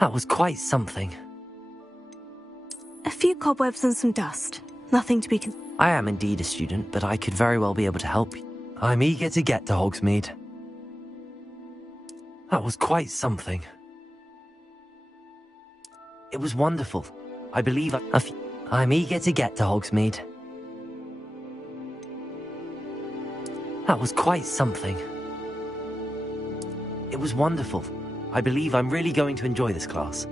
That was quite something. A few cobwebs and some dust. Nothing to be I am indeed a student, but I could very well be able to help you. I'm eager to get to Hogsmeade. That was quite something. It was wonderful. I believe I'm eager to get to Hogsmeade. That was quite something. It was wonderful. I believe I'm really going to enjoy this class.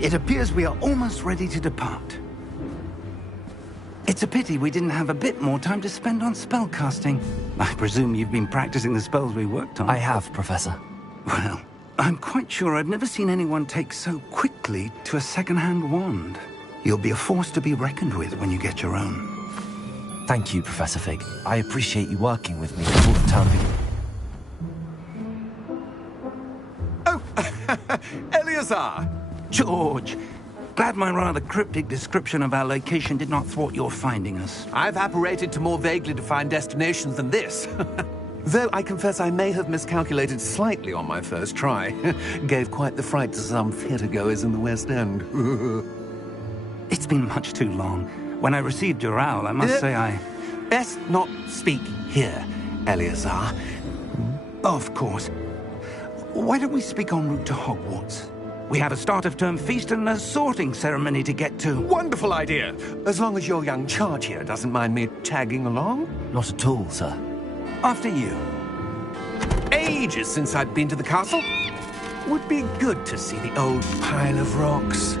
It appears we are almost ready to depart. It's a pity we didn't have a bit more time to spend on spellcasting. I presume you've been practicing the spells we worked on. I have, Professor. Well, I'm quite sure I've never seen anyone take so quickly to a second-hand wand. You'll be a force to be reckoned with when you get your own. Thank you, Professor Fig. I appreciate you working with me before the term begins. Oh, Eleazar! George, glad my rather cryptic description of our location did not thwart your finding us. I've apparated to more vaguely defined destinations than this. Though I confess I may have miscalculated slightly on my first try. Gave quite the fright to some theatre-goers in the West End. It's been much too long. When I received your owl, I must say I... Best not speak here, Eleazar. Of course. Why don't we speak en route to Hogwarts? We have a start-of-term feast and a sorting ceremony to get to. Wonderful idea! As long as your young charge here doesn't mind me tagging along. Not at all, sir. After you. Ages since I'd been to the castle. Would be good to see the old pile of rocks.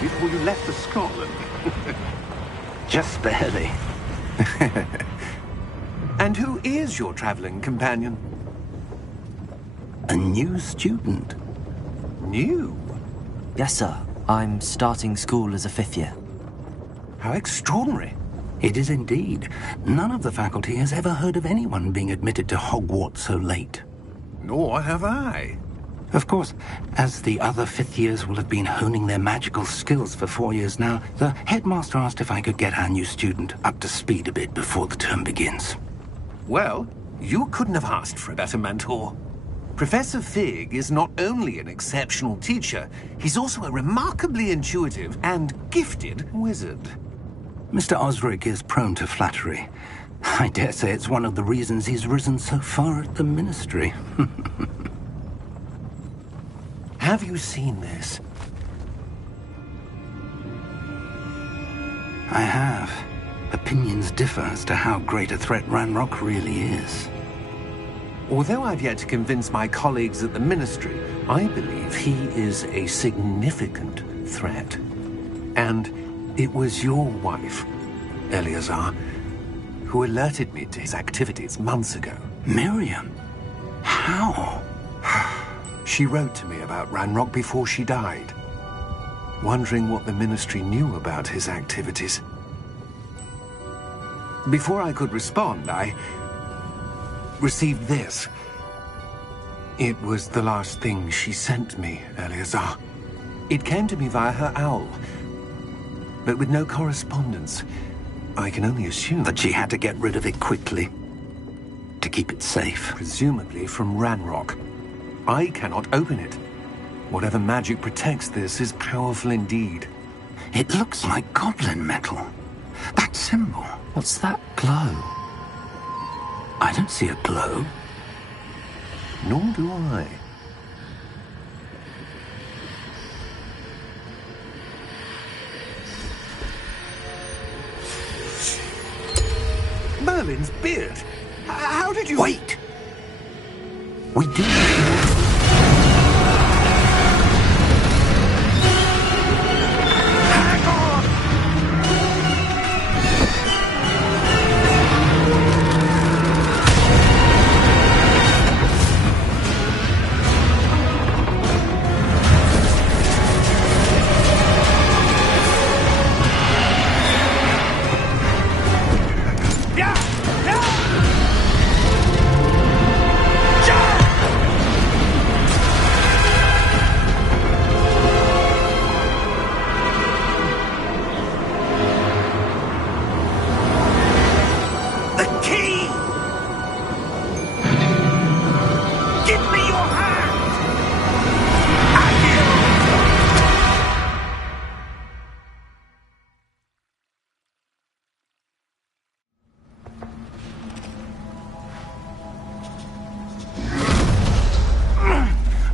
Before you left for Scotland. Just barely. And who is your traveling companion? A new student. New? Yes, sir. I'm starting school as a 5th year. How extraordinary. It is indeed. None of the faculty has ever heard of anyone being admitted to Hogwarts so late. Nor have I. Of course, as the other 5th years will have been honing their magical skills for 4 years now, the headmaster asked if I could get our new student up to speed a bit before the term begins. Well, you couldn't have asked for a better mentor. Professor Fig is not only an exceptional teacher, he's also a remarkably intuitive and gifted wizard. Mr. Osric is prone to flattery. I dare say it's one of the reasons he's risen so far at the Ministry. Have you seen this? I have. Opinions differ as to how great a threat Ranrock really is. Although I've yet to convince my colleagues at the Ministry, I believe he is a significant threat. And it was your wife, Eleazar, who alerted me to his activities months ago. Miriam? How? She wrote to me about Ranrock before she died, wondering what the Ministry knew about his activities. Before I could respond, I received this. It was the last thing she sent me, Eleazar. It came to me via her owl, but with no correspondence. I can only assume That she had to get rid of it quickly, to keep it safe. presumably from Ranrock. I cannot open it. Whatever magic protects this is powerful indeed. It looks like goblin metal. That symbol. What's that glow? I don't see a glow. Nor do I. Merlin's beard. How did you... Wait! We do... Hang on!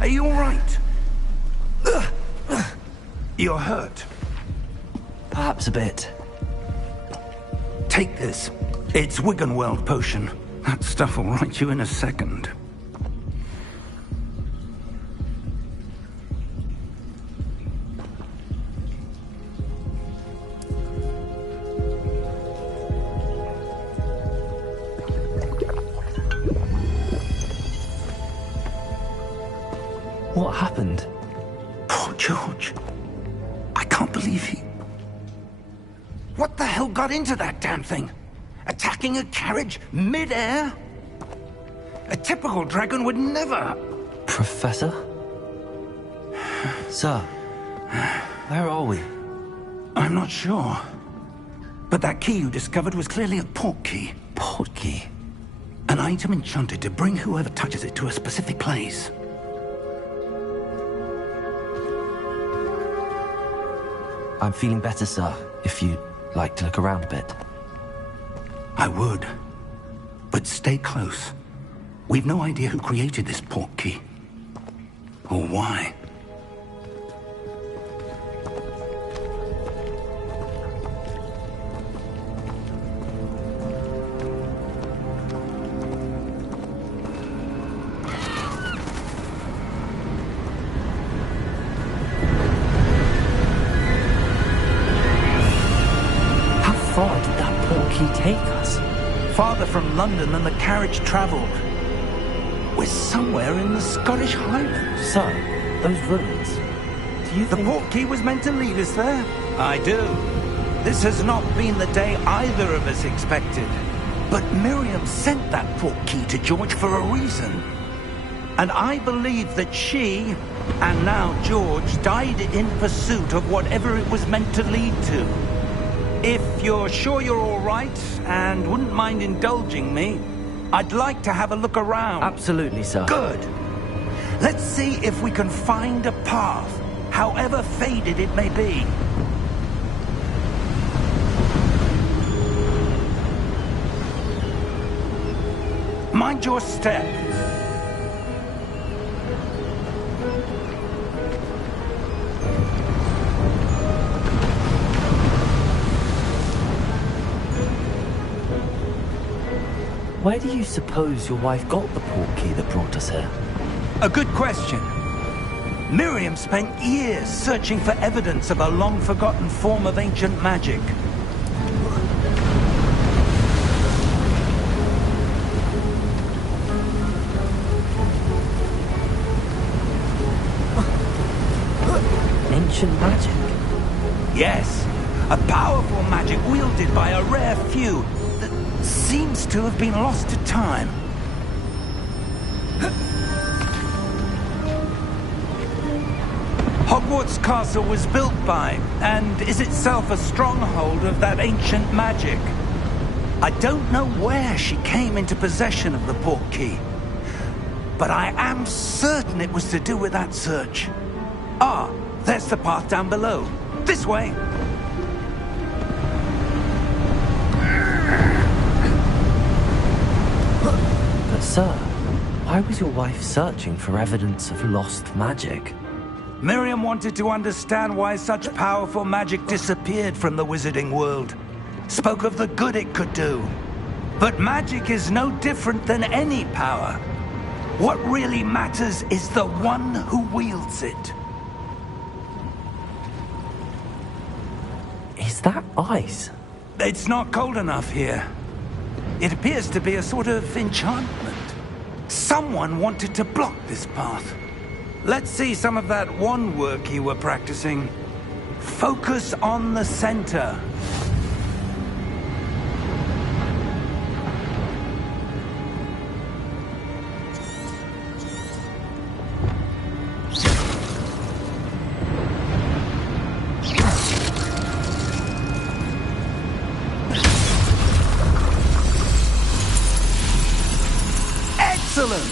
Are you all right? You're hurt. Perhaps a bit. Take this. It's Wiggenweld potion. That stuff will right you in a second. What happened? Poor George. I can't believe he... What the hell got into that damn thing? Attacking a carriage mid-air? A typical dragon would never... Professor? Sir, where are we? I'm not sure. But that key you discovered was clearly a port key. Port key? An item enchanted to bring whoever touches it to a specific place. I'm feeling better, sir, if you'd like to look around a bit. I would. But stay close. We've no idea who created this port key. Or why. How far did that port key take us? Farther from London than the carriage travelled. We're somewhere in the Scottish Highlands. Sir, those ruins. Do you The think... port key was meant to lead us there? I do. This has not been the day either of us expected. But Miriam sent that port key to George for a reason. And I believe that she, and now George, died in pursuit of whatever it was meant to lead to. If you're sure you're all right, and wouldn't mind indulging me, I'd like to have a look around. Absolutely, sir. Good. Let's see if we can find a path, however faded it may be. Mind your step. Where do you suppose your wife got the portkey that brought us here? A good question. Miriam spent years searching for evidence of a long-forgotten form of ancient magic. Ancient magic? Yes, a powerful magic wielded by a rare few that seems to have been lost to time. Hogwarts Castle was built by, and is itself a stronghold of that ancient magic. I don't know where she came into possession of the portkey, but I am certain it was to do with that search. Ah, there's the path down below. This way. But sir, why was your wife searching for evidence of lost magic? Miriam wanted to understand why such powerful magic disappeared from the wizarding world. Spoke of the good it could do. But magic is no different than any power. What really matters is the one who wields it. Is that ice? It's not cold enough here. It appears to be a sort of enchantment. Someone wanted to block this path. Let's see some of that wand work you were practicing. Focus on the center. Excellent!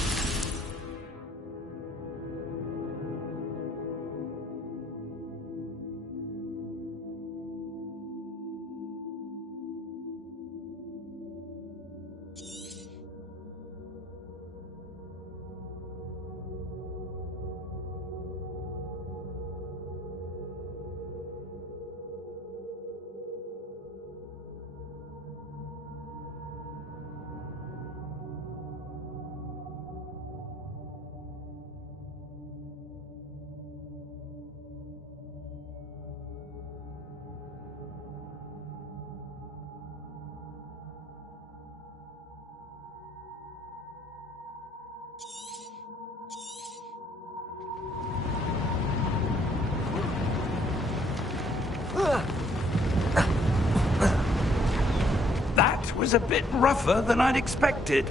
That was a bit rougher than I'd expected.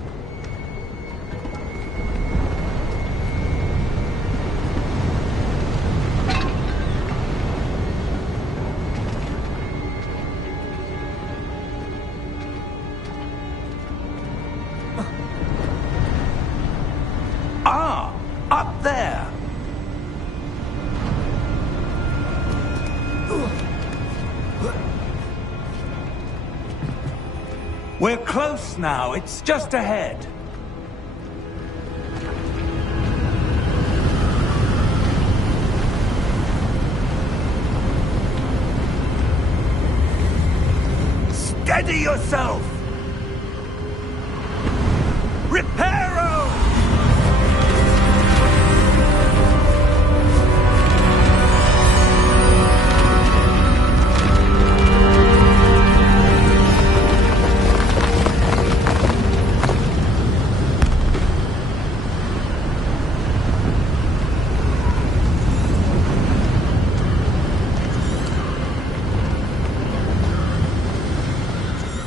Ah, up there. We're close now. It's just ahead. Steady yourself! Reparo!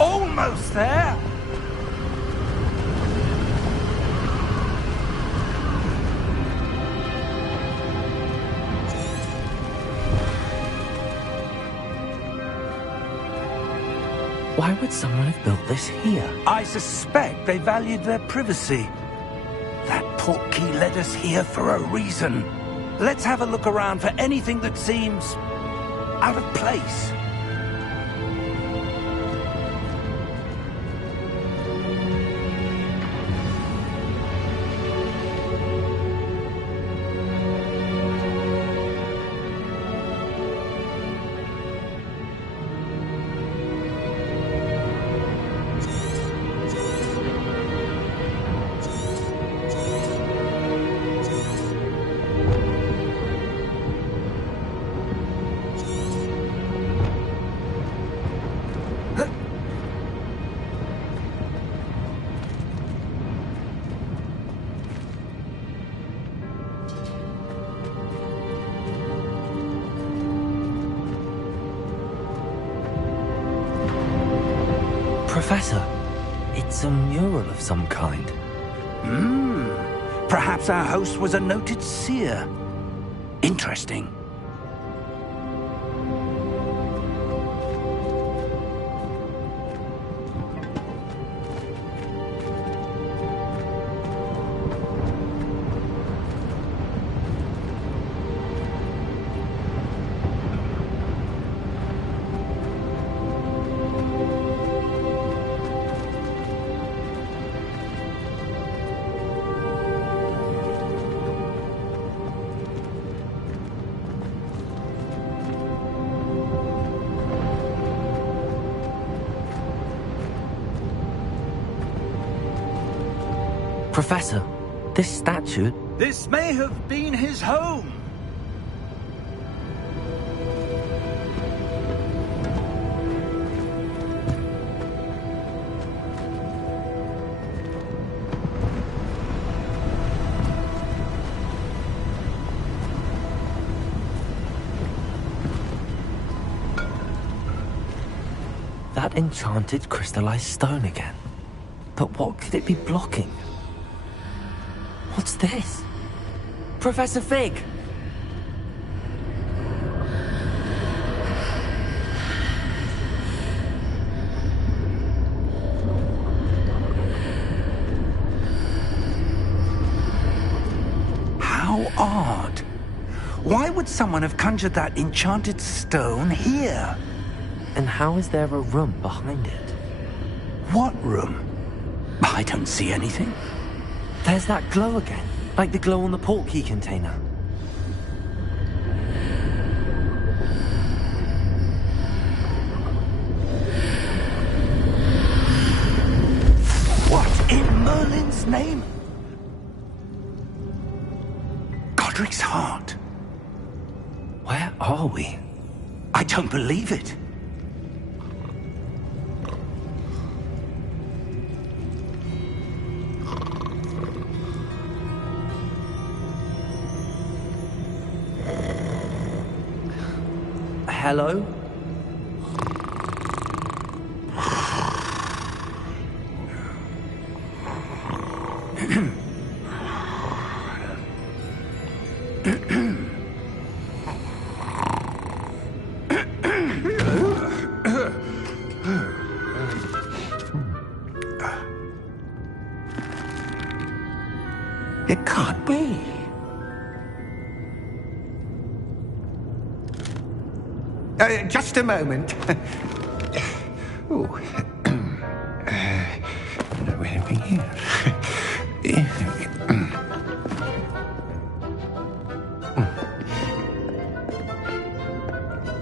Almost there. Why would someone have built this here? I suspect they valued their privacy. That portkey led us here for a reason. Let's have a look around for anything that seems out of place. Professor, it's a mural of some kind. Perhaps our host was a noted seer. Interesting. Professor, this statue... This may have been his home. That enchanted crystallized stone again. But what could it be blocking? What's this? Professor Fig! How odd. Why would someone have conjured that enchanted stone here? And how is there a room behind it? What room? I don't see anything. There's that glow again, like the glow on the portkey container. What in Merlin's name? Godric's heart. Where are we? I don't believe it. Hello? It can't be. Just a moment. Oh. Where are we here?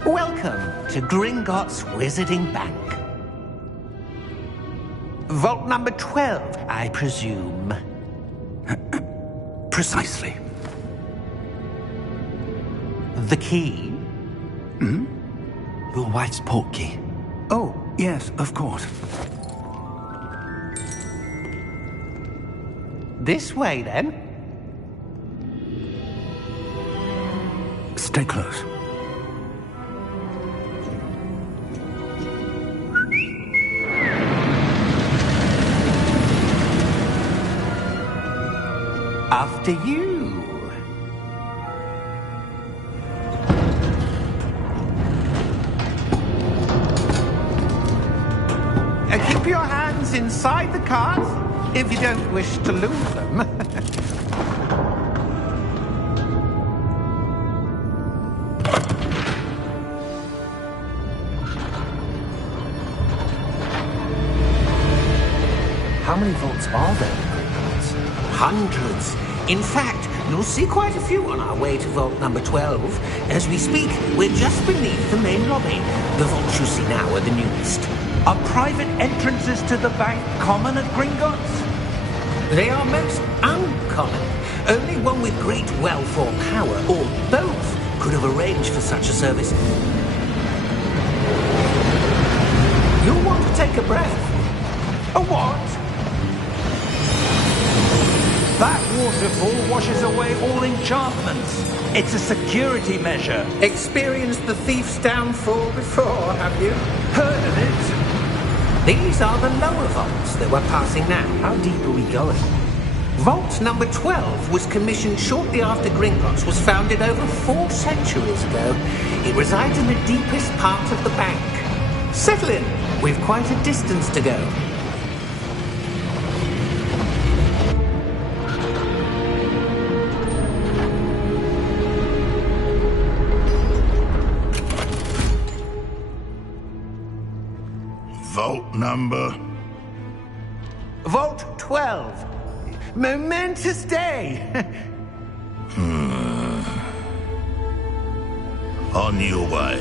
Welcome to Gringotts Wizarding Bank. Vault number 12, I presume. Precisely. The key? Your wife's portkey. Oh, yes, of course. This way, then. Stay close. After you. keep your hands inside. inside the cards, if you don't wish to lose them. How many vaults are there in Gringotts? Hundreds. In fact, you'll see quite a few on our way to vault number 12. As we speak, we're just beneath the main lobby. The vaults you see now are the newest. Are private entrances to the bank common at Gringotts? They are most uncommon. Only one with great wealth or power, or both, could have arranged for such a service. You'll want to take a breath. A what? That waterfall washes away all enchantments. It's a security measure. Experienced the thief's downfall before, have you? Heard of it? These are the lower vaults that we're passing now. How deep are we going? Vault number 12 was commissioned shortly after Gringotts was founded over 4 centuries ago. It resides in the deepest part of the bank. Settle in. We've quite a distance to go. Vault number? Vault 12. Momentous day. On your way.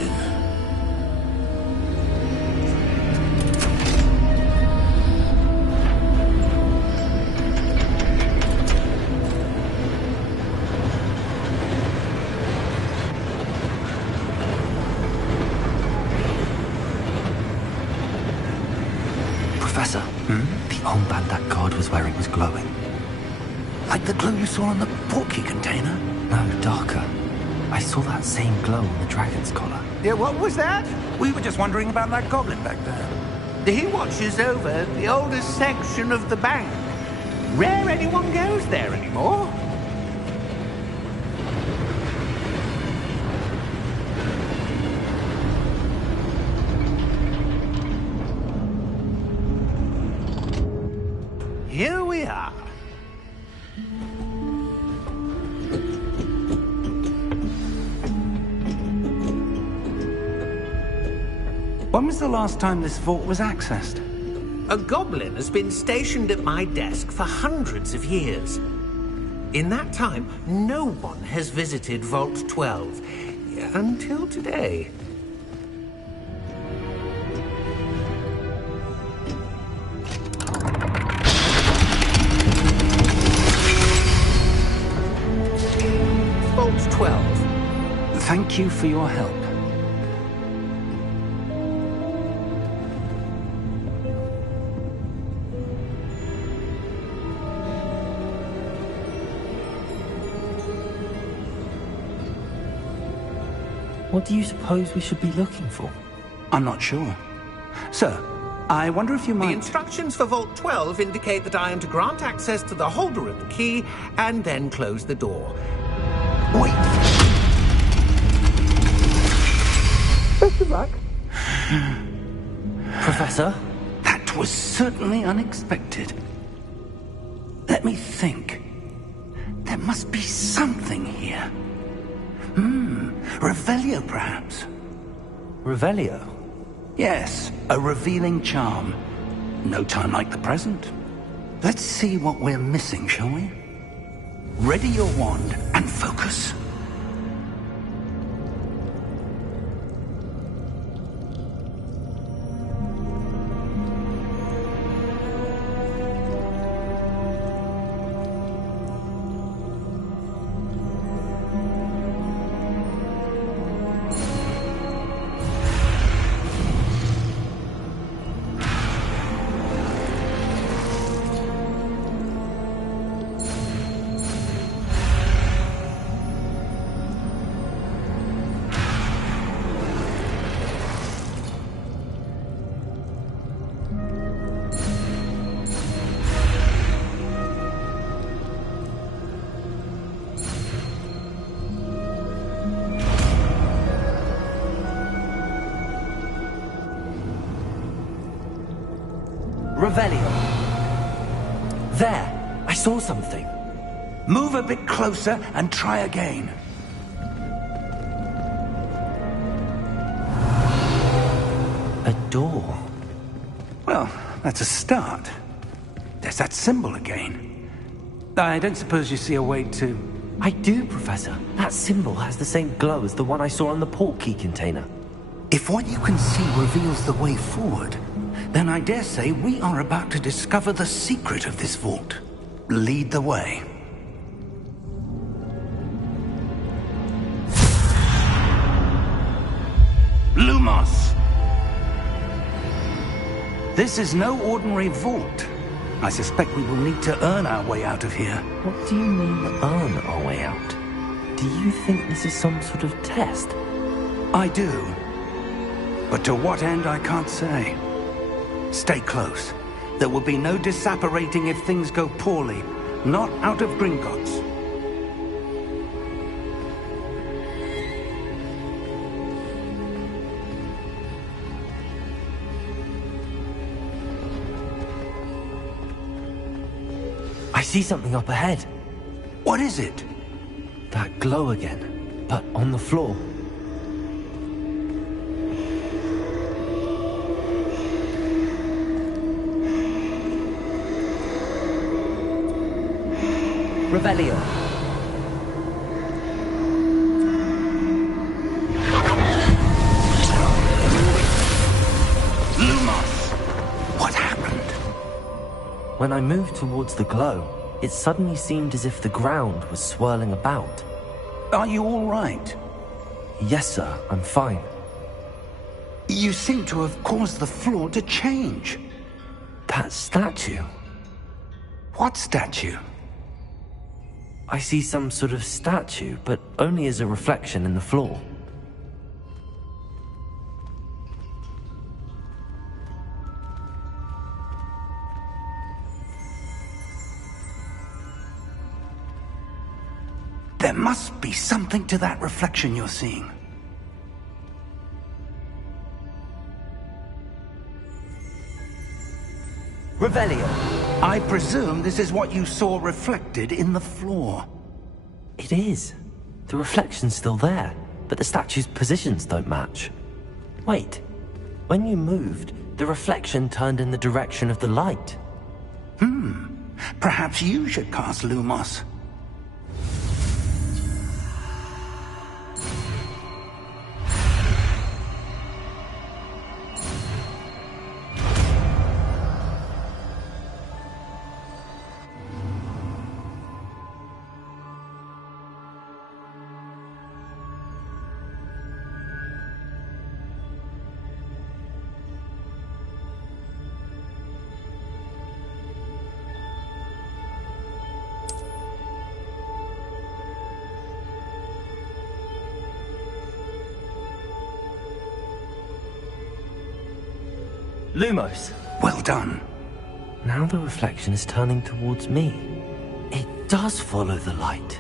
Professor, the armband that guard was wearing was glowing. Like the glow you saw on the portkey container? No, darker. I saw that same glow on the dragon's collar. Yeah, what was that? We were just wondering about that goblin back there. He watches over the oldest section of the bank. Rare anyone goes there anymore. Here we are. When was the last time this vault was accessed? A goblin has been stationed at my desk for hundreds of years. In that time, no one has visited Vault 12. Until today. Vault 12. Thank you for your help. What do you suppose we should be looking for? I'm not sure. Sir, I wonder if you The might... instructions for Vault 12 indicate that I am to grant access to the holder of the key and then close the door. Wait! Best of luck. Professor? That was certainly unexpected. Let me think. There must be something here. Revelio, perhaps? Revelio? Yes, a revealing charm. No time like the present. Let's see what we're missing, shall we? Ready your wand and focus. Revelio. There! I saw something. Move a bit closer and try again. A door. Well, that's a start. There's that symbol again. I don't suppose you see a way to... I do, Professor. That symbol has the same glow as the one I saw on the portkey container. If what you can see reveals the way forward, then I dare say we are about to discover the secret of this vault. Lead the way. Lumos! This is no ordinary vault. I suspect we will need to earn our way out of here. What do you mean, earn our way out? Do you think this is some sort of test? I do. But to what end, I can't say. Stay close. There will be no disapparating if things go poorly. Not out of Gringotts. I see something up ahead. What is it? That glow again, but on the floor. Revelio. Lumos! What happened? When I moved towards the glow, it suddenly seemed as if the ground was swirling about. Are you all right? Yes, sir, I'm fine. You seem to have caused the floor to change. That statue. What statue? I see some sort of statue, but only as a reflection in the floor. There must be something to that reflection you're seeing. Revelio. I presume this is what you saw reflected in the floor. It is. The reflection's still there, but the statue's positions don't match. Wait. When you moved, the reflection turned in the direction of the light. Perhaps you should cast Lumos. Lumos. Well done. Now the reflection is turning towards me. It does follow the light.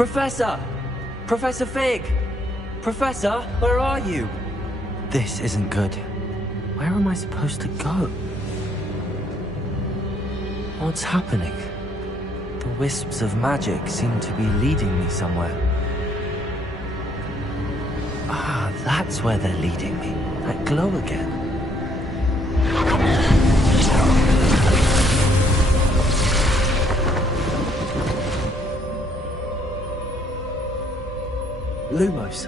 Professor! Professor Fig! Professor, where are you? This isn't good. Where am I supposed to go? What's happening? The wisps of magic seem to be leading me somewhere. Ah, that's where they're leading me. That glow again. Lumos.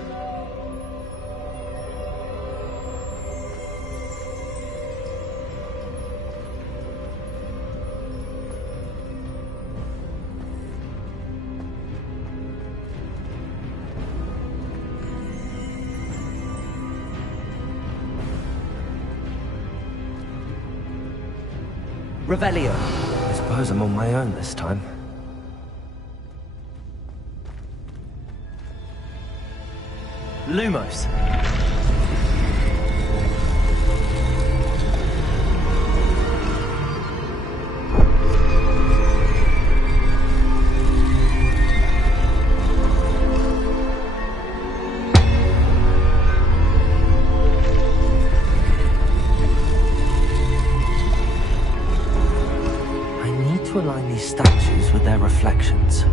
Revelio. I suppose I'm on my own this time. Lumos. I need to align these statues with their reflections.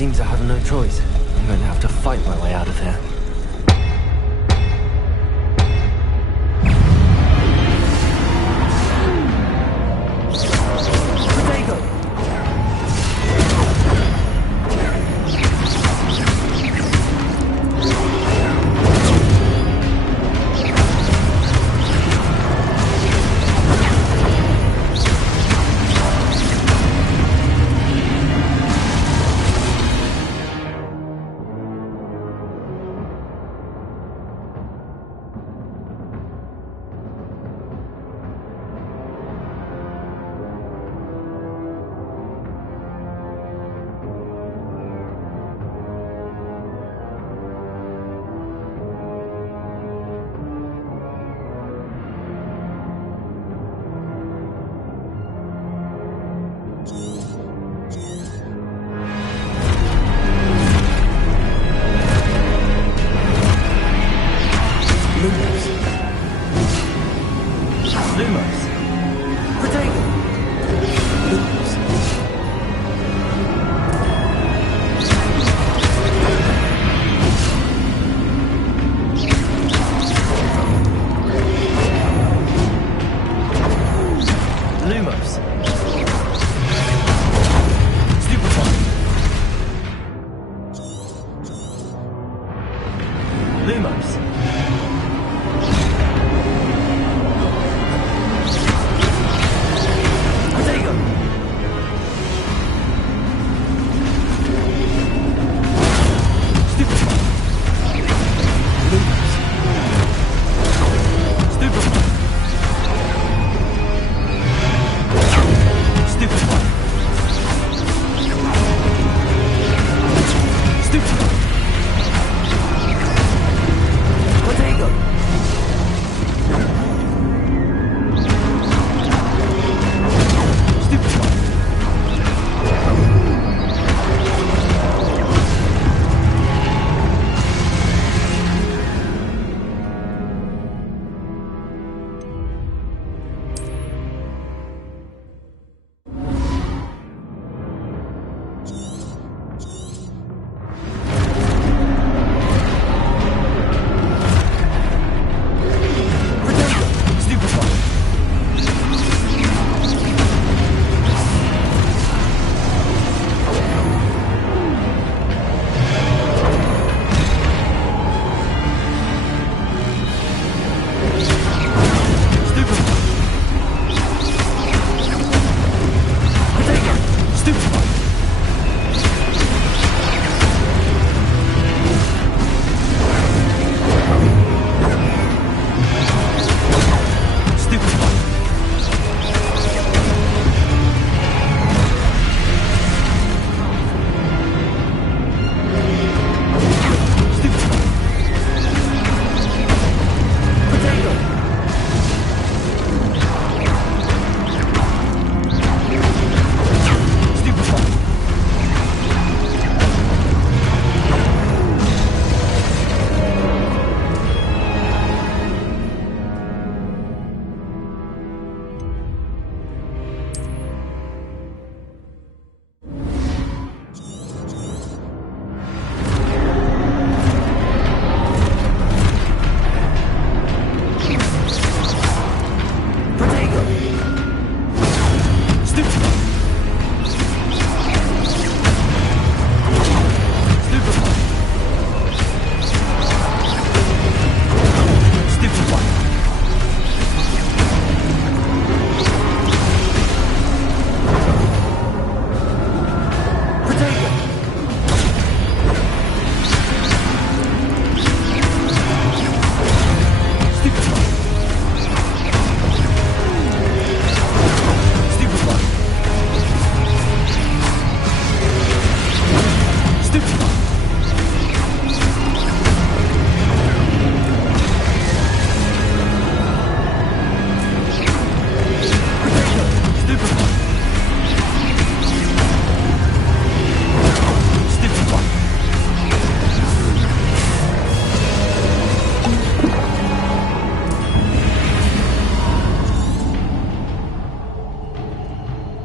Seems I have no choice. I'm going to have to fight my way out of here.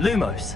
Lumos.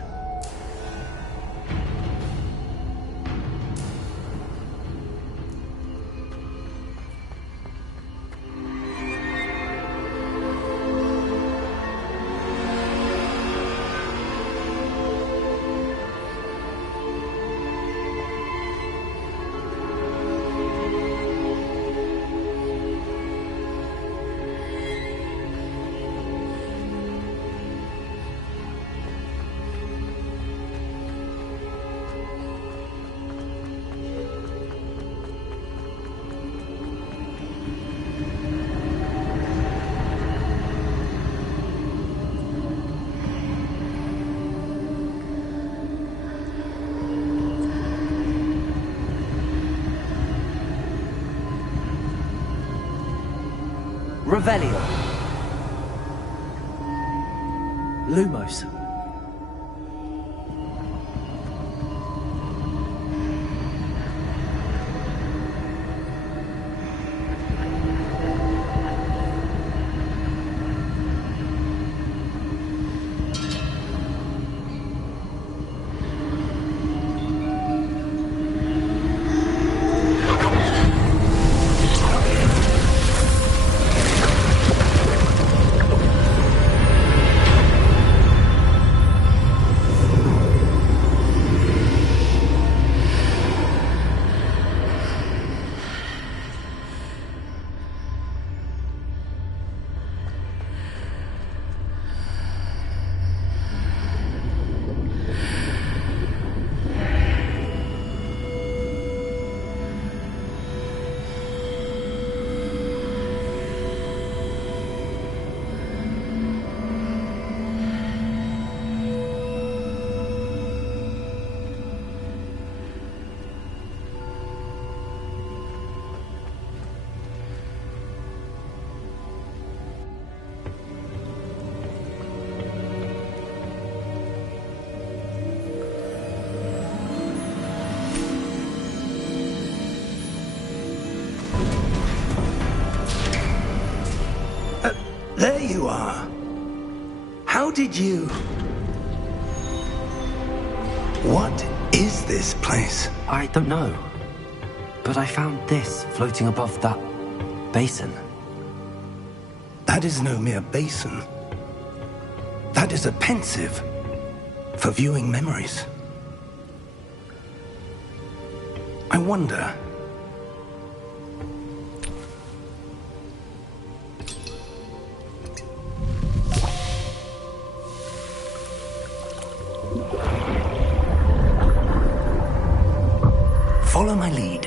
Revelio. Lumos. There you are. How did you... What is this place? I don't know. But I found this floating above that basin. That is no mere basin. That is a pensive for viewing memories. I wonder... Follow my lead.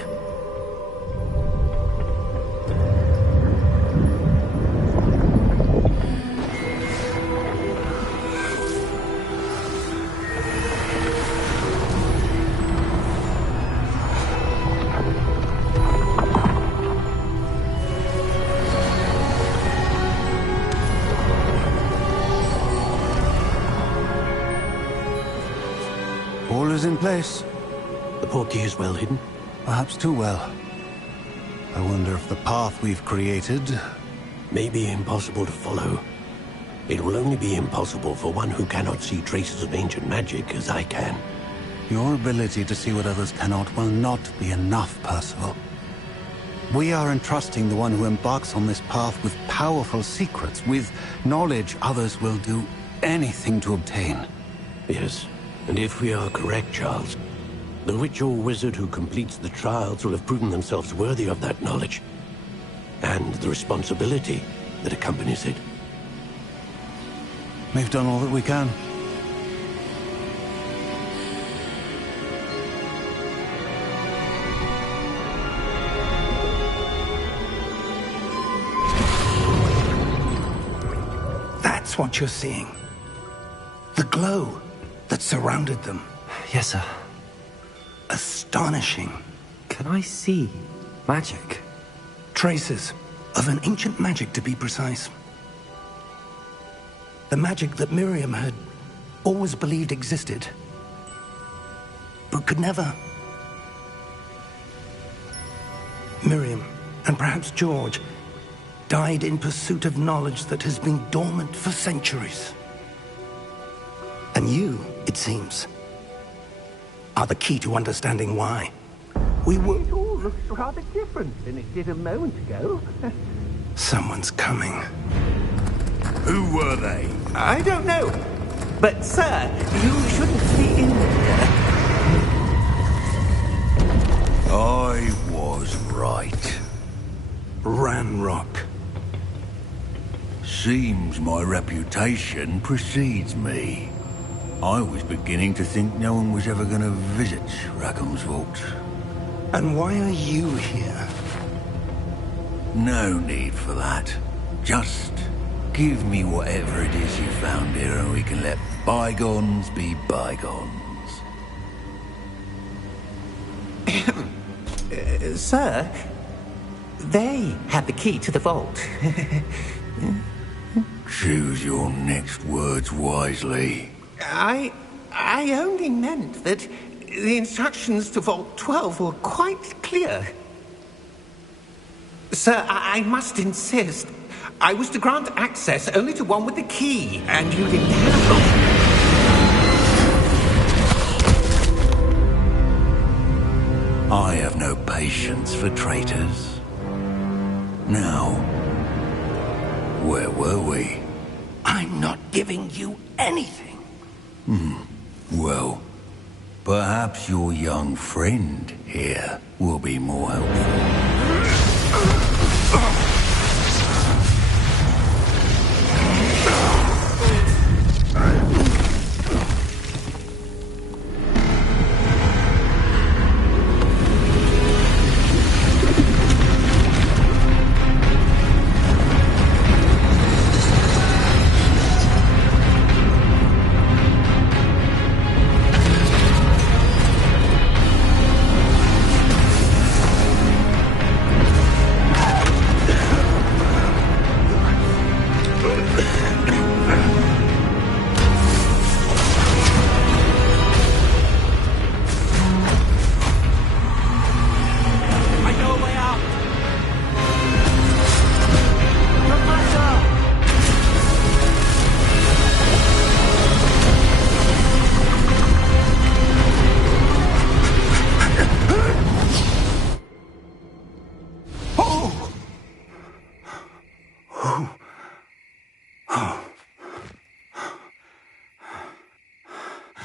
All is in place. The portkey is well hidden. Perhaps too well. I wonder if the path we've created... May be impossible to follow. It will only be impossible for one who cannot see traces of ancient magic as I can. Your ability to see what others cannot will not be enough, Percival. We are entrusting the one who embarks on this path with powerful secrets, with knowledge others will do anything to obtain. Yes, and if we are correct, Charles, the witch or wizard who completes the trials will have proven themselves worthy of that knowledge, and the responsibility that accompanies it. We've done all that we can. That's what you're seeing. The glow that surrounded them. Yes, sir. Astonishing. Can I see magic? Traces of an ancient magic, to be precise. The magic that Miriam had always believed existed, but could never. Miriam, and perhaps George, died in pursuit of knowledge that has been dormant for centuries. And you it seems, are the key to understanding why. It all looks rather different than it did a moment ago. Someone's coming. Who were they? I don't know. But, sir, you shouldn't be in there. I was right. Ranrock. Seems my reputation precedes me. I was beginning to think no one was ever going to visit Rackham's vault. And why are you here? No need for that. Just give me whatever it is you found here and we can let bygones be bygones. Sir, they had the key to the vault. Choose your next words wisely. I only meant that the instructions to Vault 12 were quite clear. Sir, I must insist. I was to grant access only to one with the key, and you didn't have them. I have no patience for traitors. Now, where were we? I'm not giving you anything. Well, perhaps your young friend here will be more helpful.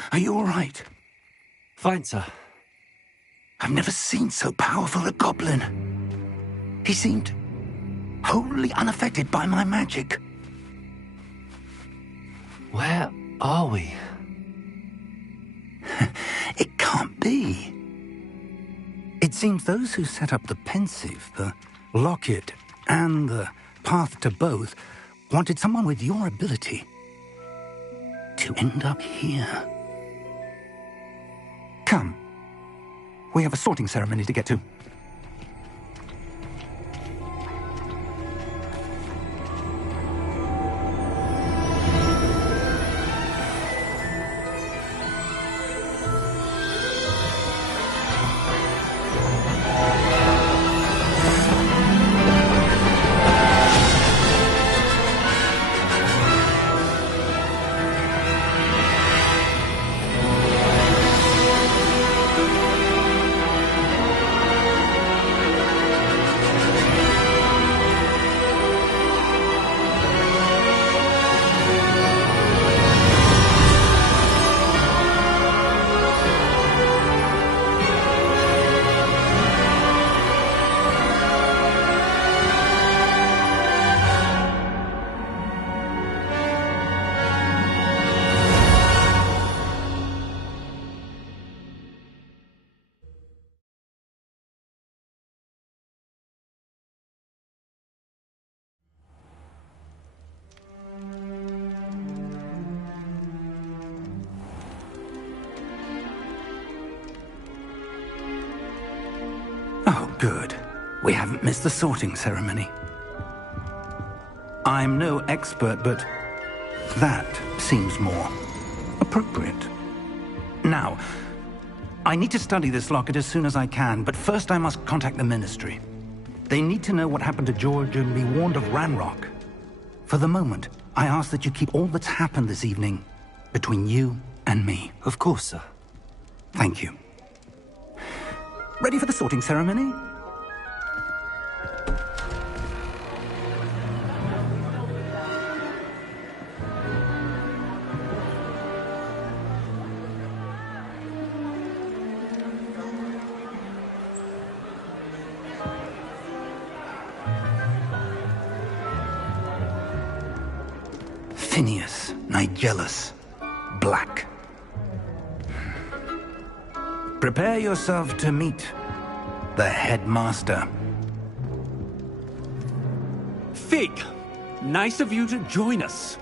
Are you all right? Fine, sir. I've never seen so powerful a goblin. He seemed wholly unaffected by my magic. Where are we? It can't be. It seems those who set up the pensive, the locket, and the path to both wanted someone with your ability to end up here. Come. We have a sorting ceremony to get to. Oh, good. We haven't missed the sorting ceremony. I'm no expert, but that seems more appropriate. Now, I need to study this locket as soon as I can, but first I must contact the Ministry. They need to know what happened to George and be warned of Ranrock. For the moment, I ask that you keep all that's happened this evening between you and me. Of course, sir. Thank you. Ready for the sorting ceremony? Phineas, Nigellus, Black. Prepare yourself to meet the headmaster. Fig, nice of you to join us.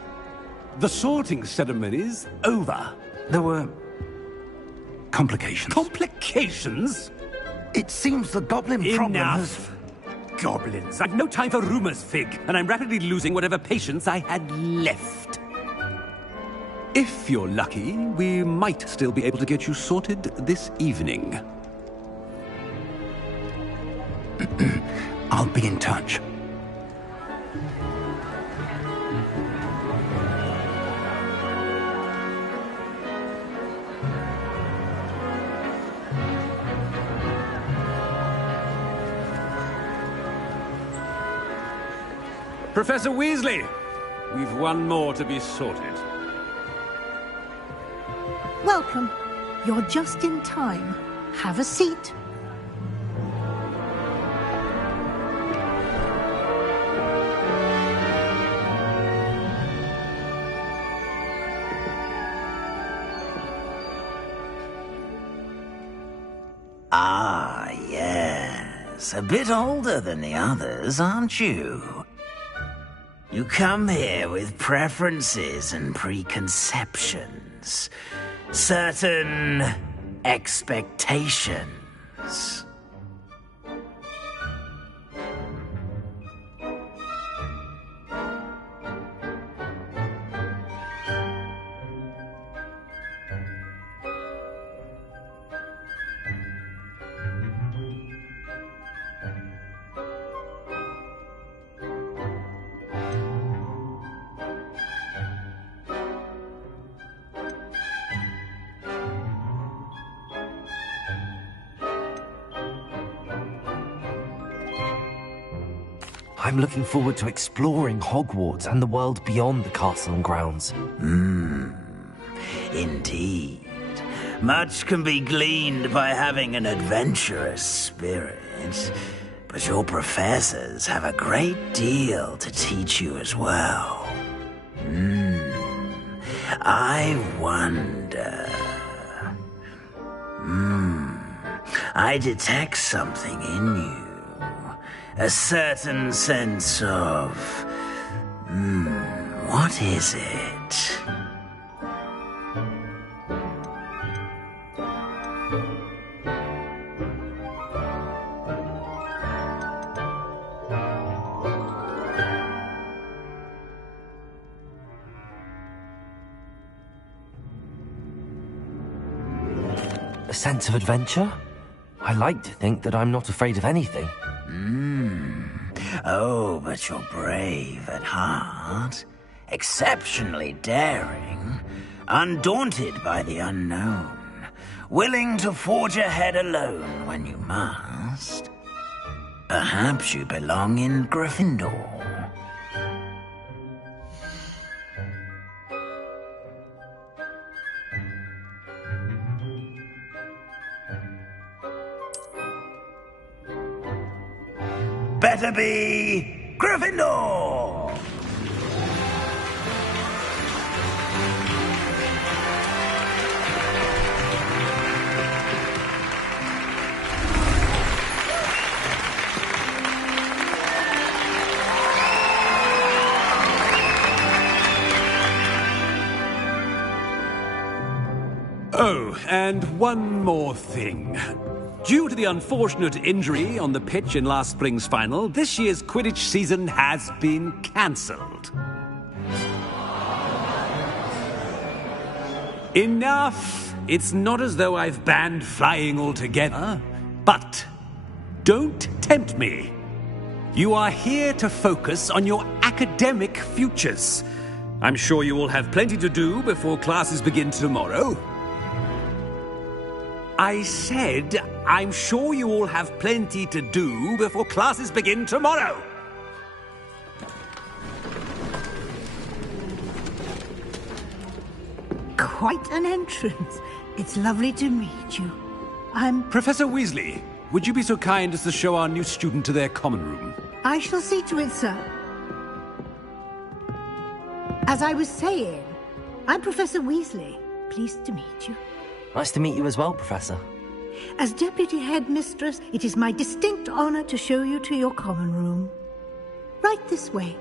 The sorting ceremony's over. There were complications. Complications? It seems the goblin problem has... Enough! Goblins. I've no time for rumors, Fig, and I'm rapidly losing whatever patience I had left. If you're lucky, we might still be able to get you sorted this evening. I'll be in touch. Professor Weasley, we've one more to be sorted. Welcome. You're just in time. Have a seat. Ah, yes. A bit older than the others, aren't you? You come here with preferences and preconceptions. Certain expectations. I'm looking forward to exploring Hogwarts and the world beyond the castle and grounds. Indeed. Much can be gleaned by having an adventurous spirit, but your professors have a great deal to teach you as well. I wonder... I detect something in you. A certain sense of... what is it? A sense of adventure? I like to think that I'm not afraid of anything. Oh, but you're brave at heart, exceptionally daring, undaunted by the unknown, willing to forge ahead alone when you must. Perhaps you belong in Gryffindor. Better be Gryffindor! Oh, and one more thing. Due to the unfortunate injury on the pitch in last spring's final, this year's Quidditch season has been cancelled. Enough! It's not as though I've banned flying altogether, but don't tempt me. You are here to focus on your academic futures. I'm sure you all have plenty to do before classes begin tomorrow. I said, I'm sure you all have plenty to do before classes begin tomorrow. Quite an entrance. It's lovely to meet you. I'm... Professor Weasley, would you be so kind as to show our new student to their common room? I shall see to it, sir. As I was saying, I'm Professor Weasley. Pleased to meet you. Nice to meet you as well, Professor. As Deputy Headmistress, it is my distinct honor to show you to your common room. Right this way.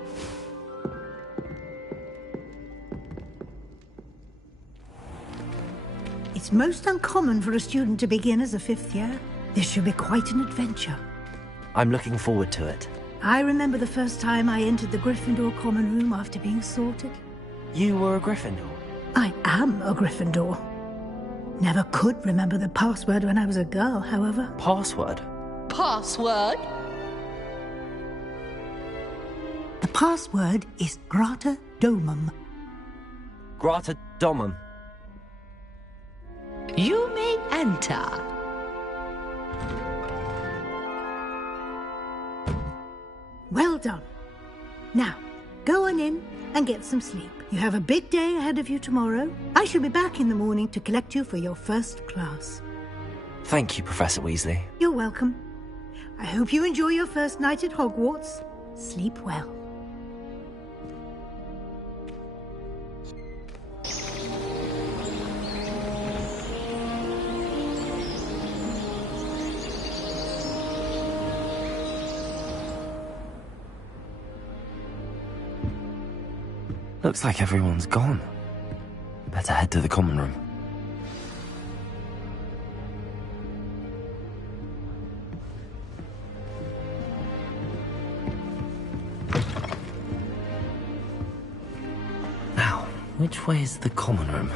It's most uncommon for a student to begin as a fifth year. This should be quite an adventure. I'm looking forward to it. I remember the first time I entered the Gryffindor common room after being sorted. You were a Gryffindor? I am a Gryffindor. Never could remember the password when I was a girl, however. Password? Password? The password is Grata Domum. Grata Domum. You may enter. Well done. Now, go on in and get some sleep. You have a big day ahead of you tomorrow. I shall be back in the morning to collect you for your first class. Thank you, Professor Weasley. You're welcome. I hope you enjoy your first night at Hogwarts. Sleep well. Looks like everyone's gone. Better head to the common room. Now, which way is the common room?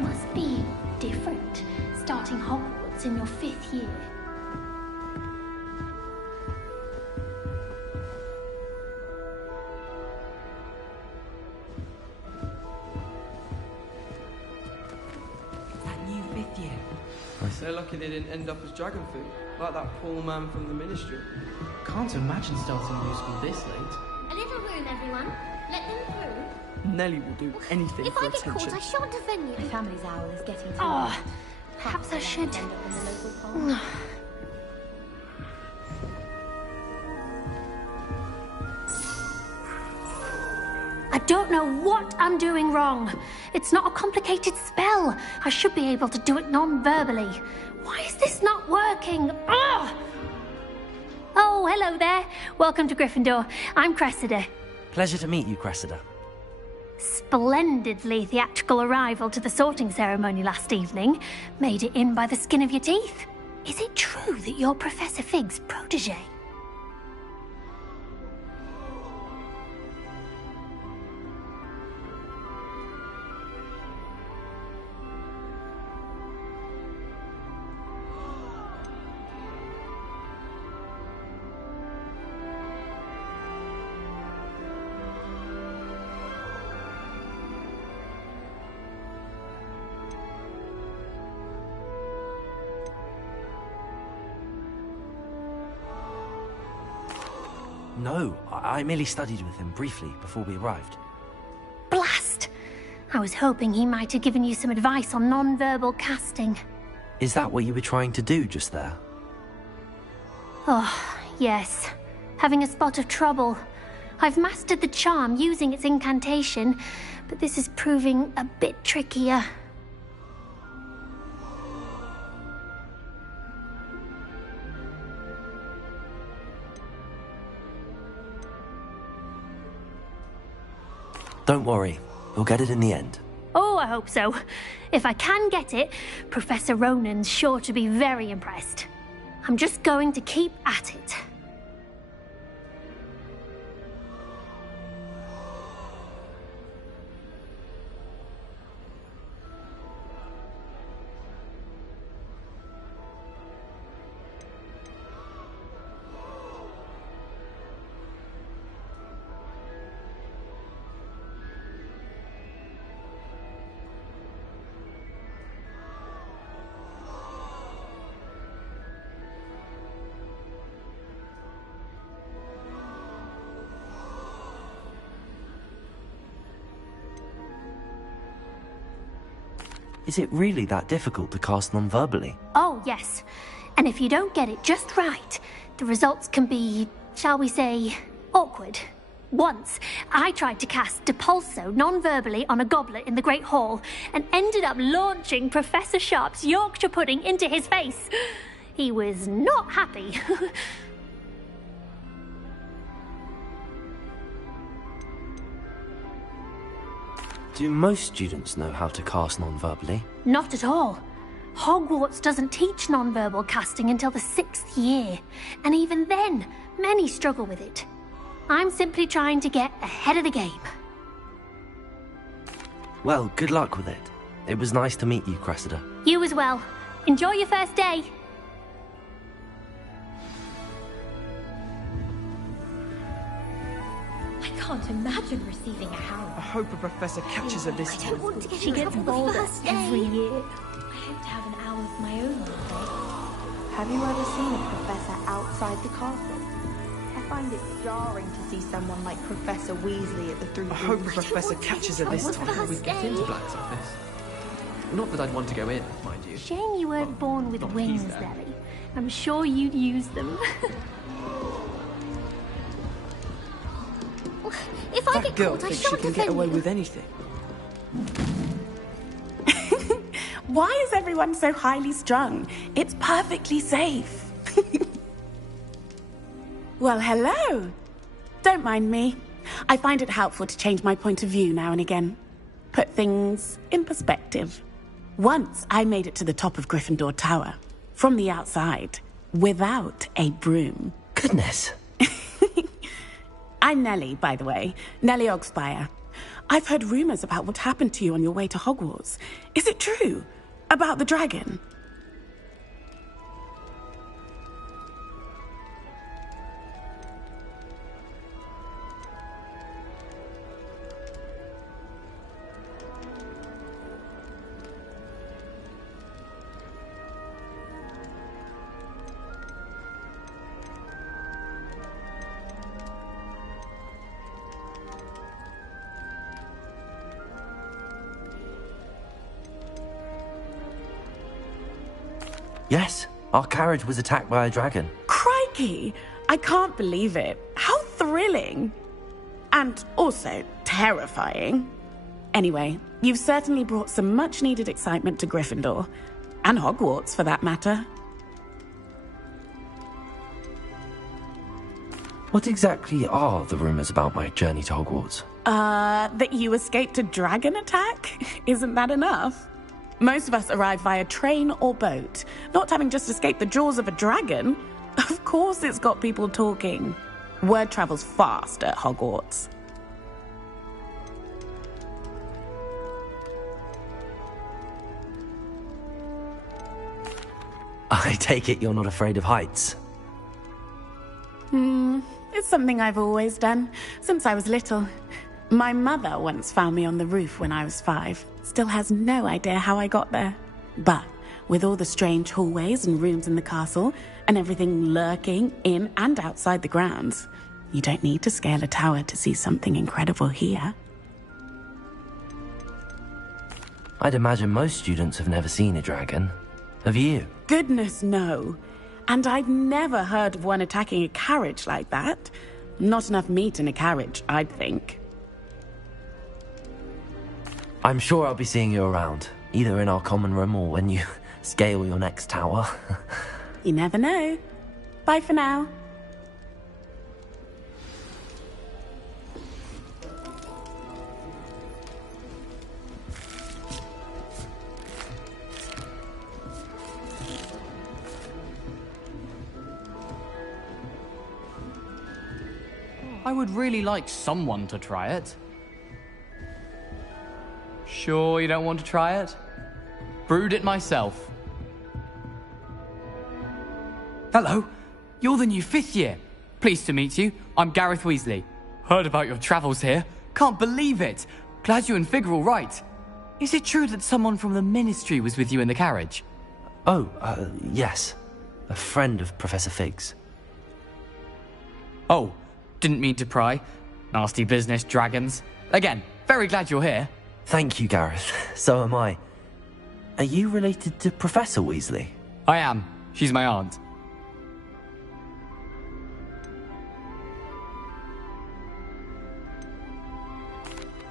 Must be different, starting Hogwarts in your 5th year. That new 5th year. So lucky they didn't end up as dragon food, like that poor man from the Ministry. Can't imagine starting new school this late. A little room, everyone. Let them through. Nellie will do anything If for I get attention. caught, I shan't defend you. The family's owl is getting tired. Oh, perhaps I should. I don't know what I'm doing wrong. It's not a complicated spell. I should be able to do it non-verbally. Why is this not working? Ugh! Oh, hello there. Welcome to Gryffindor. I'm Cressida. Pleasure to meet you, Cressida. Splendidly theatrical arrival to the sorting ceremony last evening. Made it in by the skin of your teeth. Is it true that you're Professor Fig's protege? No, I merely studied with him briefly before we arrived. Blast! I was hoping he might have given you some advice on non-verbal casting. Is that what you were trying to do just there? Oh, yes. Having a spot of trouble. I've mastered the charm using its incantation, but this is proving a bit trickier. Don't worry, we'll get it in the end. Oh, I hope so. If I can get it, Professor Ronan's sure to be very impressed. I'm just going to keep at it. Is it really that difficult to cast non-verbally? Oh, yes. And if you don't get it just right, the results can be, shall we say, awkward. Once, I tried to cast Depulso non-verbally on a goblet in the Great Hall and ended up launching Professor Sharp's Yorkshire pudding into his face. He was not happy. Do most students know how to cast non-verbally? Not at all. Hogwarts doesn't teach non-verbal casting until the 6th year, and even then, many struggle with it. I'm simply trying to get ahead of the game. Well, good luck with it. It was nice to meet you, Cressida. You as well. Enjoy your first day. I can't imagine receiving a Harrow. I hope a professor catches her this time. She gets bolder every year. I hope to have an hour of my own one day. Have you ever seen a professor outside the castle? I find it jarring to see someone like Professor Weasley at the Three I hope a Rings. professor catches her this time. We get into Black's office. Not that I'd want to go in, mind you. Shame you weren't born with not if wings, he's there. Lily. I'm sure you'd use them. If I That get girl caught, I thinks she shan't can get defend away you. with anything. Why is everyone so highly strung? It's perfectly safe. Well, hello. Don't mind me. I find it helpful to change my point of view now and again. Put things in perspective. Once I made it to the top of Gryffindor Tower, from the outside, without a broom. Goodness. I'm Nellie, by the way. Nellie Ogspire. I've heard rumors about what happened to you on your way to Hogwarts. Is it true? About the dragon? Yes, our carriage was attacked by a dragon. Crikey! I can't believe it. How thrilling! And also terrifying. Anyway, you've certainly brought some much-needed excitement to Gryffindor. And Hogwarts, for that matter. What exactly are the rumors about my journey to Hogwarts? That you escaped a dragon attack? Isn't that enough? Most of us arrive via train or boat, not having just escaped the jaws of a dragon. Of course it's got people talking. Word travels fast at Hogwarts. I take it you're not afraid of heights? It's something I've always done, since I was little. My mother once found me on the roof when I was 5. Still has no idea how I got there. But with all the strange hallways and rooms in the castle, and everything lurking in and outside the grounds, you don't need to scale a tower to see something incredible here. I'd imagine most students have never seen a dragon. Have you? Goodness, no. And I've never heard of one attacking a carriage like that. Not enough meat in a carriage, I'd think. I'm sure I'll be seeing you around, either in our common room or when you scale your next tower. You never know. Bye for now. I would really like someone to try it. Sure you don't want to try it? Brewed it myself. Hello, you're the new 5th year. Pleased to meet you. I'm Gareth Weasley. Heard about your travels here. Can't believe it. Glad you and Fig are all right. Is it true that someone from the Ministry was with you in the carriage? Oh, yes. A friend of Professor Fig's. Oh, didn't mean to pry. Nasty business, dragons. Again, very glad you're here. Thank you, Gareth. So am I. Are you related to Professor Weasley? I am. She's my aunt.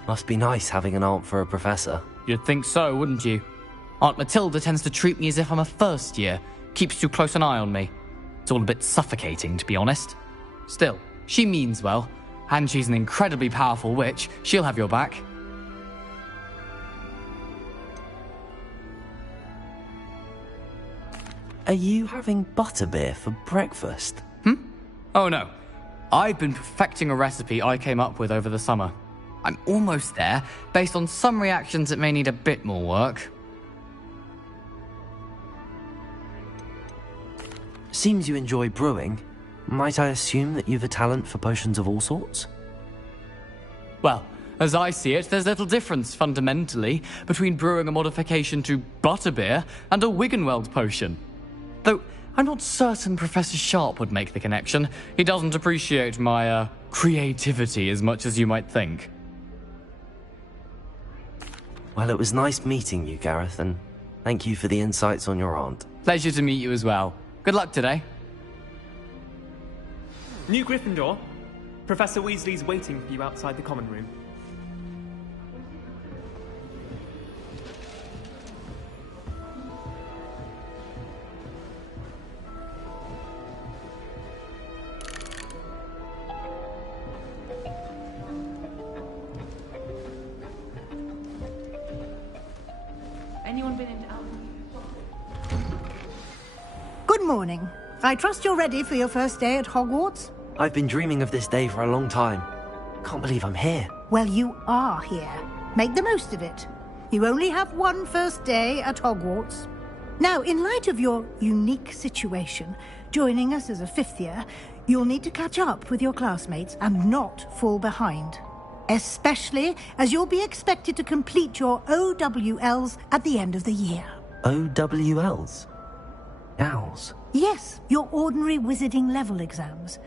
Must be nice having an aunt for a professor. You'd think so, wouldn't you? Aunt Matilda tends to treat me as if I'm a first year. Keeps too close an eye on me. It's all a bit suffocating, to be honest. Still, she means well. And she's an incredibly powerful witch. She'll have your back. Are you having butterbeer for breakfast? Oh no. I've been perfecting a recipe I came up with over the summer. I'm almost there. Based on some reactions, it may need a bit more work. Seems you enjoy brewing. Might I assume that you've a talent for potions of all sorts? Well, as I see it, there's little difference, fundamentally, between brewing a modification to butterbeer and a Wiggenweld potion. Though, I'm not certain Professor Sharp would make the connection. He doesn't appreciate my, creativity as much as you might think. Well, it was nice meeting you, Gareth, and thank you for the insights on your aunt. Pleasure to meet you as well. Good luck today. New Gryffindor. Professor Weasley's waiting for you outside the common room. Anyone been into Alton? Good morning. I trust you're ready for your first day at Hogwarts? I've been dreaming of this day for a long time. Can't believe I'm here. Well, you are here. Make the most of it. You only have one first day at Hogwarts. Now, in light of your unique situation, joining us as a 5th year, you'll need to catch up with your classmates and not fall behind. Especially as you'll be expected to complete your OWLs at the end of the year. OWLs? Owls? Yes, your ordinary wizarding level exams.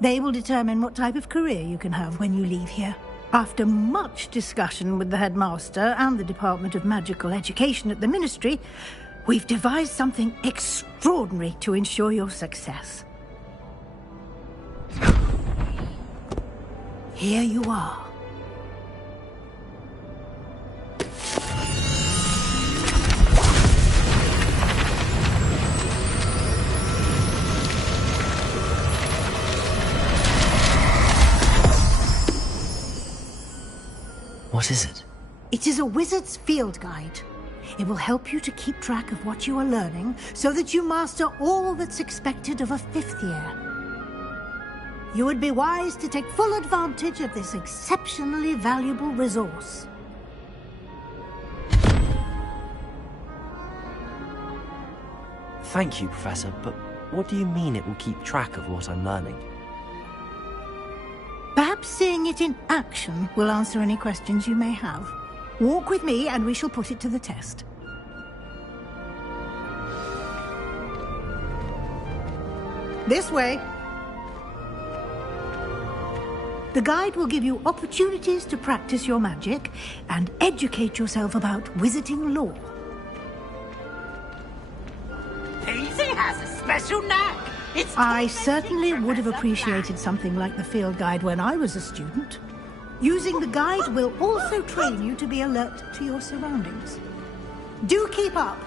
They will determine what type of career you can have when you leave here. After much discussion with the headmaster and the Department of Magical Education at the Ministry, we've devised something extraordinary to ensure your success. Here you are. What is it? It is a wizard's field guide. It will help you to keep track of what you are learning so that you master all that's expected of a 5th year. You would be wise to take full advantage of this exceptionally valuable resource. Thank you, Professor, but what do you mean it will keep track of what I'm learning? Perhaps seeing it in action will answer any questions you may have. Walk with me and we shall put it to the test. This way. The guide will give you opportunities to practice your magic and educate yourself about wizarding lore. Daisy has a special knack. I certainly would have appreciated something like the field guide when I was a student. Using the guide will also train you to be alert to your surroundings. Do keep up.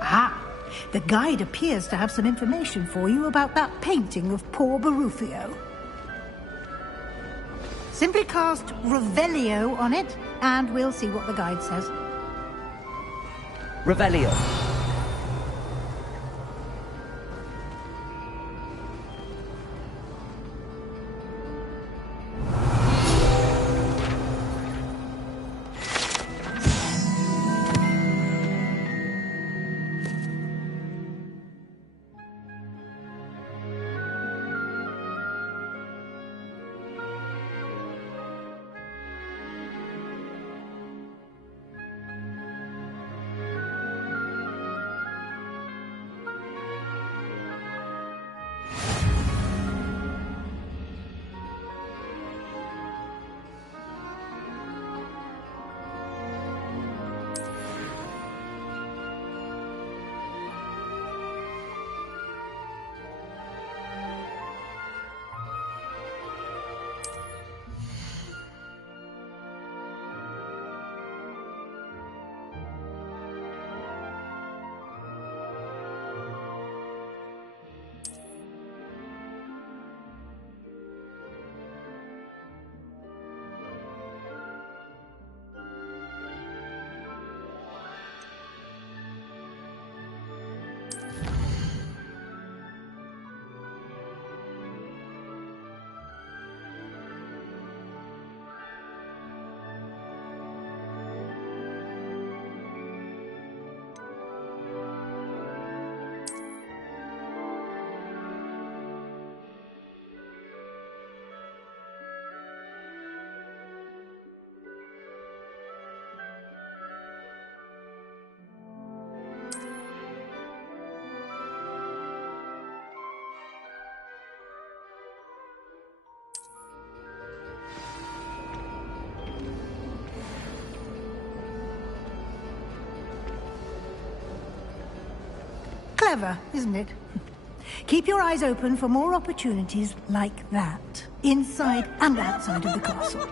Ah, the guide appears to have some information for you about that painting of poor Barufio. Simply cast Revelio on it, and we'll see what the guide says. Revelio. Clever, isn't it? Keep your eyes open for more opportunities like that, inside and outside of the castle.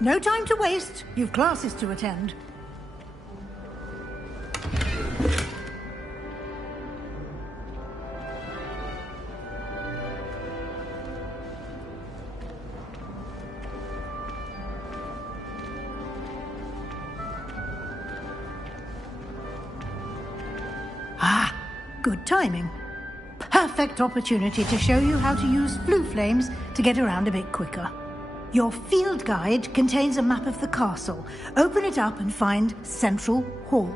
No time to waste. You've classes to attend. Good timing. Perfect opportunity to show you how to use flue flames to get around a bit quicker. Your field guide contains a map of the castle. Open it up and find Central Hall.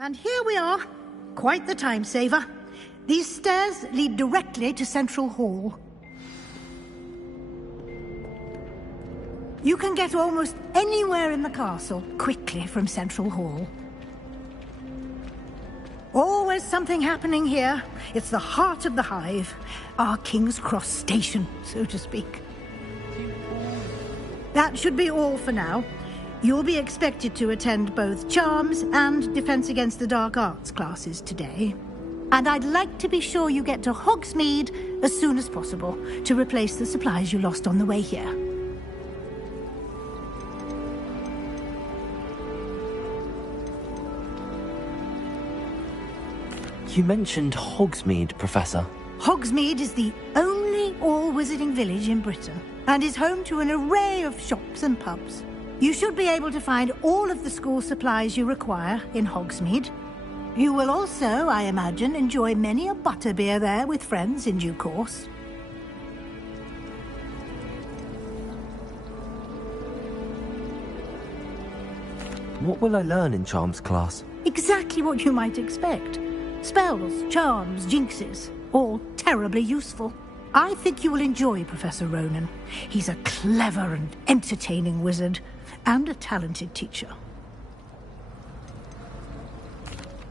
And here we are. Quite the time saver. These stairs lead directly to Central Hall. You can get almost anywhere in the castle quickly from Central Hall. Always something happening here. It's the heart of the hive. Our King's Cross station, so to speak. That should be all for now. You'll be expected to attend both Charms and Defense Against the Dark Arts classes today. And I'd like to be sure you get to Hogsmeade as soon as possible to replace the supplies you lost on the way here. You mentioned Hogsmeade, Professor. Hogsmeade is the only all-wizarding village in Britain and is home to an array of shops and pubs. You should be able to find all of the school supplies you require in Hogsmeade. You will also, I imagine, enjoy many a butterbeer there with friends in due course. What will I learn in Charms class? Exactly what you might expect. Spells, charms, jinxes, all terribly useful. I think you will enjoy Professor Ronan. He's a clever and entertaining wizard, and a talented teacher.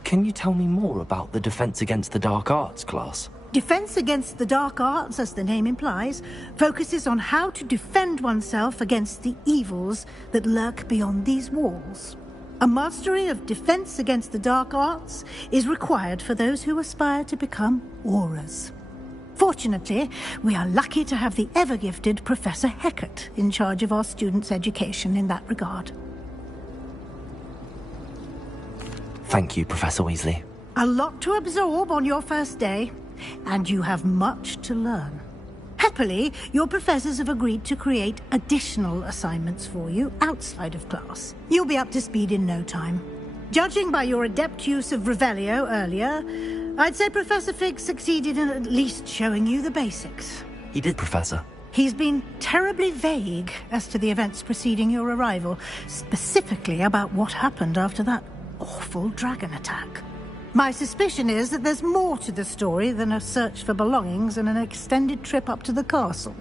Can you tell me more about the Defense Against the Dark Arts class? Defense Against the Dark Arts, as the name implies, focuses on how to defend oneself against the evils that lurk beyond these walls. A mastery of Defense Against the Dark Arts is required for those who aspire to become Aurors. Fortunately, we are lucky to have the ever-gifted Professor Hecat in charge of our students' education in that regard. Thank you, Professor Weasley. A lot to absorb on your first day, and you have much to learn. Happily, your professors have agreed to create additional assignments for you outside of class. You'll be up to speed in no time. Judging by your adept use of Revelio earlier, I'd say Professor Fig succeeded in at least showing you the basics. He did, Professor. He's been terribly vague as to the events preceding your arrival, specifically about what happened after that awful dragon attack. My suspicion is that there's more to the story than a search for belongings and an extended trip up to the castle.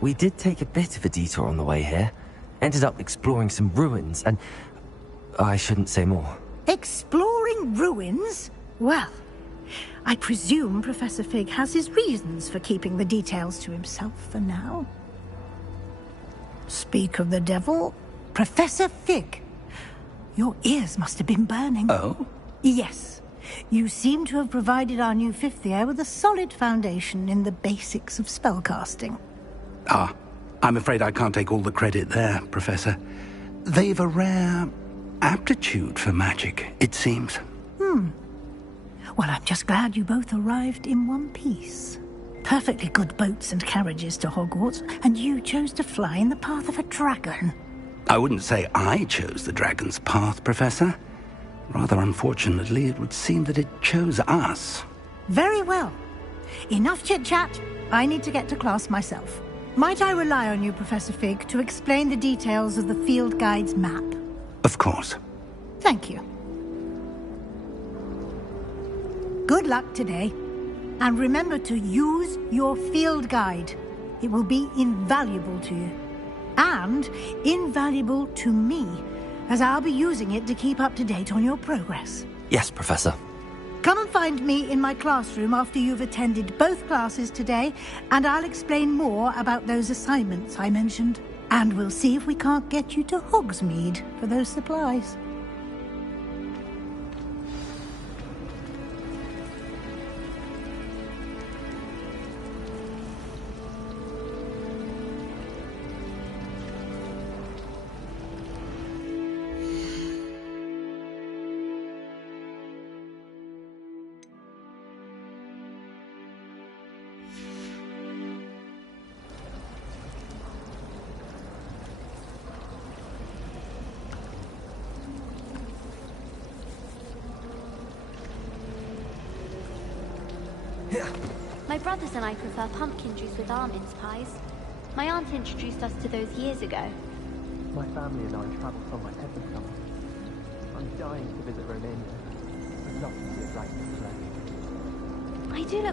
We did take a bit of a detour on the way here. Ended up exploring some ruins, and I shouldn't say more. Exploring ruins? Well, I presume Professor Fig has his reasons for keeping the details to himself for now. Speak of the devil, Professor Fig. Your ears must have been burning. Oh? Yes. You seem to have provided our new fifth year with a solid foundation in the basics of spellcasting. Ah, I'm afraid I can't take all the credit there, Professor. They've a rare aptitude for magic, it seems. Well, I'm just glad you both arrived in one piece. Perfectly good boats and carriages to Hogwarts, and you chose to fly in the path of a dragon. I wouldn't say I chose the dragon's path, Professor. Rather unfortunately, it would seem that it chose us. Very well. Enough chit-chat. I need to get to class myself. Might I rely on you, Professor Fig, to explain the details of the field guide's map? Of course. Thank you. Good luck today. And remember to use your field guide. It will be invaluable to you. And invaluable to me, as I'll be using it to keep up to date on your progress. Yes, Professor. Come and find me in my classroom after you've attended both classes today, and I'll explain more about those assignments I mentioned. And we'll see if we can't get you to Hogsmeade for those supplies. My brothers and I prefer pumpkin juice with almond pies. My aunt introduced us to those years ago. My family and I travelled somewhere every summer. I'm dying to visit Romania. I'd love to see a dragon play. I do look